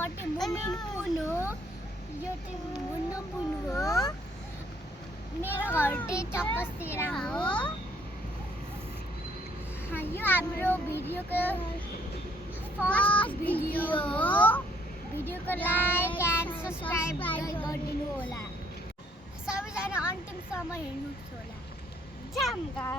मोटे मुमिन पुन हो। यो चाहिँ मुन्नु पुन हो। मेरो घर चाहिँ चकस्तेरा हो। यो हाम्रो भिडियोको फर्स्ट भिडियो हो। भिडियोको लाइक एन्ड सब्स्क्राइब गरिदिनु होला। सबैजना अन्तिमसम्म हेर्नुहोस् होला। जामगा